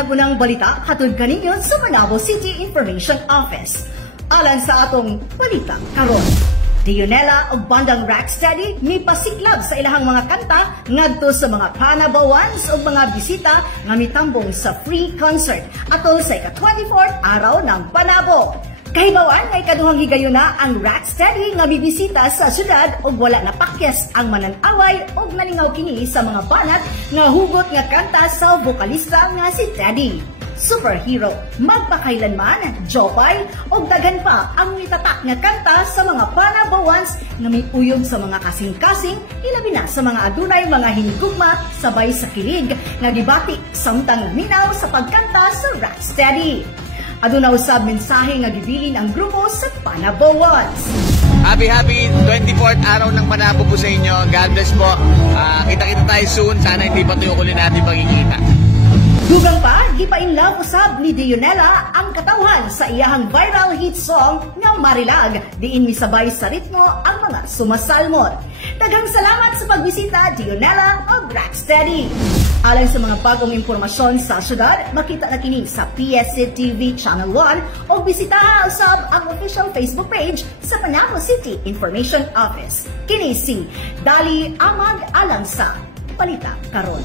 nagunang balita hatod kaninyo sa Manabo City Information Office. Alang sa atong balita karon. Dionela og bandang Rocksteady mipasiklab sa ilahang mga kanta ngadto sa mga panabawans o mga bisita nga mitambong sa free concert atol sa ika-24th araw ng Panabo. Kahibawan ay kaduhang higayuna ang Rocksteady nga bibisita sa syudad ug wala na pakyas ang mananaway ug nalingaw kini sa mga banat nga hugot nga kanta sa vokalista nga si Teddy. Superhero, magpakailanman, Jopay, ug daghan pa ang itatak nga kanta sa mga panabawans nga miuyog sa mga kasing-kasing, ilabi na sa mga adunay mga hinigugma sabay sa kilig nga gibati samtang minaw sa pagkanta sa Rocksteady. Aduna usab mensahe nga gibilin ang grupo sa Panabawans. Happy 24th araw ng Panabo po sa inyo. God bless po. Kita-kita tayo soon. Sana hindi pa tuyo ulit natin pagkikita. Dugang pa, gipa-inlove usab ni Dionela ang katawhan sa iyahang viral hit song nga Marilag, diin misabay sa ritmo ang mga sumasalmot. Daghang salamat sa pagbisita, Dionela o Rocksteady. Alang sa mga bagong impormasyon sa syudad, makita na kini sa PSC TV Channel 1 o bisitahan usab ang official Facebook page sa Panabo City Information Office. Kini si Dali Amag alang sa Balita Karon.